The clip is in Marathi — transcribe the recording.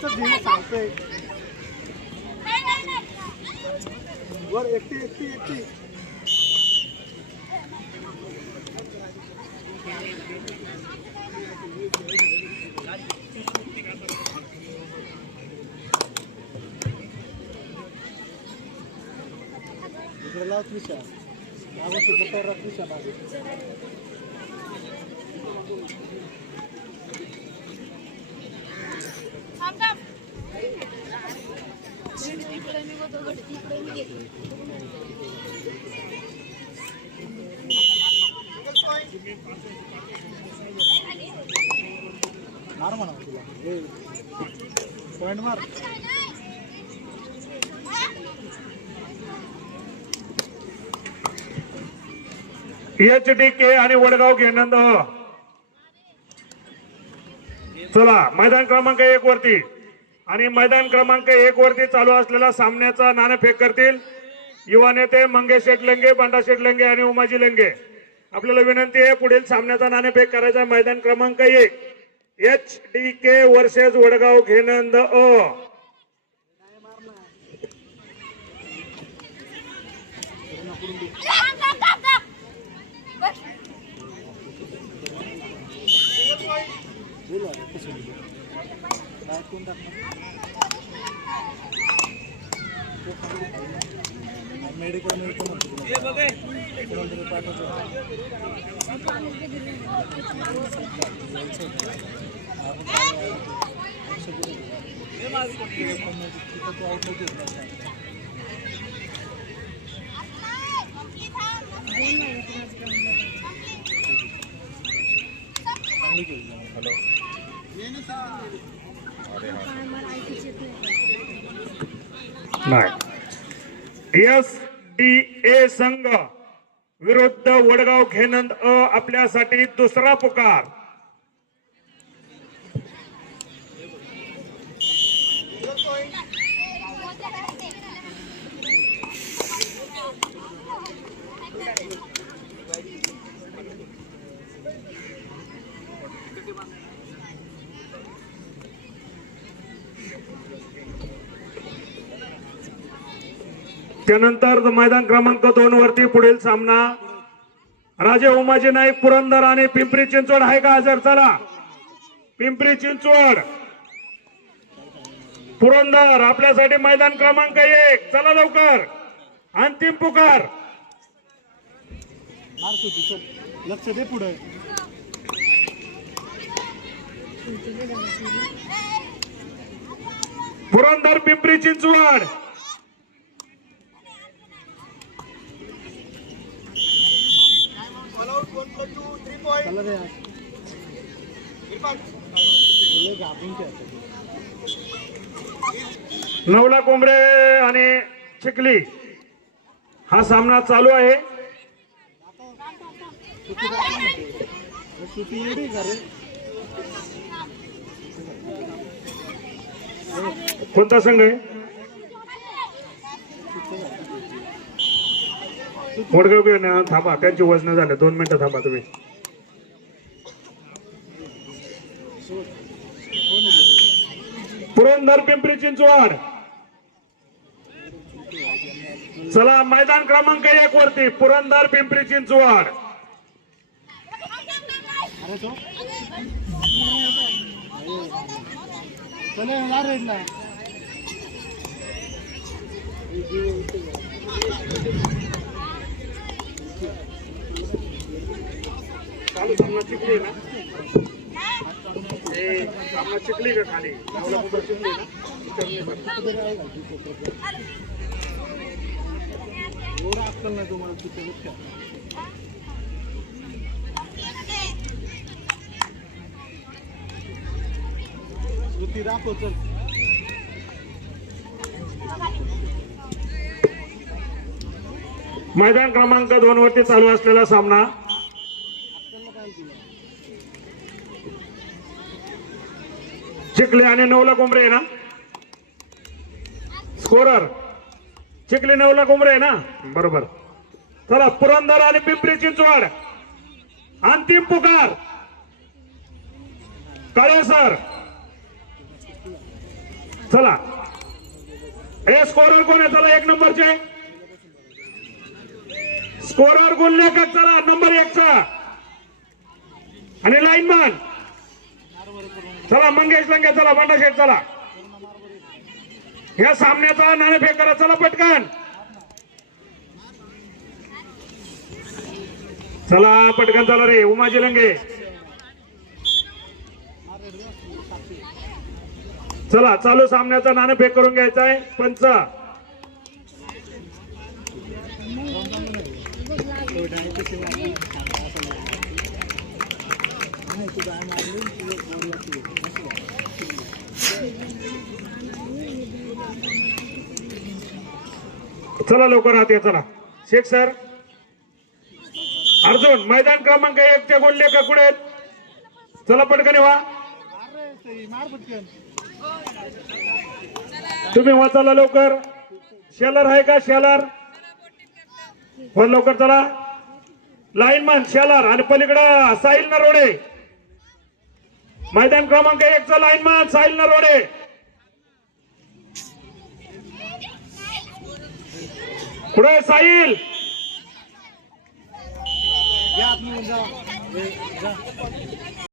सांगतोय वर एकटी एकटी एकटी इकडला त्रिशा यावर तिकडला त्रिशा मागे मार म्हणा तुला पॉइंट मार एचडीके आणि वडगाव घेनंद चला मैदान क्रमांक 1 वरती आणि मैदान क्रमांक 1 वरती चालू असलेला सामन्याचा नाणेफेक करतील युवा नेते मंगेश शेठ लेंगे, बंडा शेठ लेंगे आणि उमाजी लेंगे. आपल्याला विनंती आहे पुढील सामन्याचा नाणेफेक करायचा. मैदान क्रमांक 1 एचडीके वर्सेस वडगाव घेनंद मेडिकल एसडीए संघ विरुद्ध वडगाव घेनंद आपल्यासाठी दुसरा पुकार. त्यानंतर मैदान क्रमांक 2 वरती पुढील सामना राजे उमाजी नाईक पुरंदर आणि पिंपरी चिंचवड आहे का हजर. चला पिंपरी चिंचवड पुरंदर आपल्यासाठी मैदान क्रमांक 1. चला लवकर अंतिम पुकार. लक्ष दे पुढे पुरंदर पिंपरी चिंचवड नवला कोंबरे आणि चिखली हा सामना चालू आहे. कोणता संघ आहे. वडगाव घेऊन थांबा त्यांची वजन झाले 2 मिनिटं थांबा तुम्ही. पुरंदर पिंपरी चिंचवड चला मैदान क्रमांक 1 वरती पुरंदर पिंपरी चिंचवड. चालू सामना चिखली ना सामना चिखली का खाली चिखली ना एवढं अक्कल नाही तुम्हाला तिथे लक्ष श्रुती दाखव चल. मैदान क्रमांक 2 वरती चालू असलेला सामना चिखली आणि नवला कोंबरे आहे ना. स्कोरर चिखली नवला कोंबरे आहे ना बरोबर. चला पुरंदर आणि पिंपरी चिंचवड अंतिम पुकार. काळे सर चला हे स्कोरर कोण आहे? चला 1 नंबरचे स्कोरर गुण लेखक. चला नंबर 1 चा आणि लाईनमॅन. चला मंगेश लंगे. चला बंडाशेठ. चला या सामन्याचा नाणेफेक करा. चला पटकन. चला पटकन. चला रे उमाजी लंगे. चला चालू सामन्याचा नाणेफेक करून घ्यायचा आहे. पंच चला लवकर आत या. चला शेख सर. अर्जुन मैदान क्रमांक 1 चे गुण लेखक कुठे आहेत? चला पटकन वा. तुम्ही वाचायला लवकर. शेलर आहे का? शेलर हो लवकर. चला लाईनमॅन शेलर आणि पलीकडं साहिल नरोडे. मैदान क्रमांक 1 चा लाईनमॅन साहिल नरोडे. पुढे साहिल. या आत निघून जा.